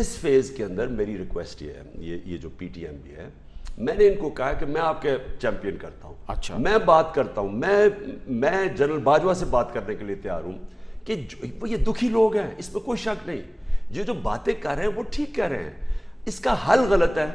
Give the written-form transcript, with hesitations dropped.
इस फेज के अंदर मेरी रिक्वेस्ट ये है, ये जो पीटीएम भी है, मैंने इनको कहा कि मैं आपके चैंपियन करता हूं। अच्छा, मैं बात करता हूं, मैं जनरल बाजवा से बात करने के लिए तैयार हूं कि ये दुखी लोग हैं, इसमें कोई शक नहीं। ये जो बातें कर रहे हैं वो ठीक कह रहे हैं, इसका हल गलत है।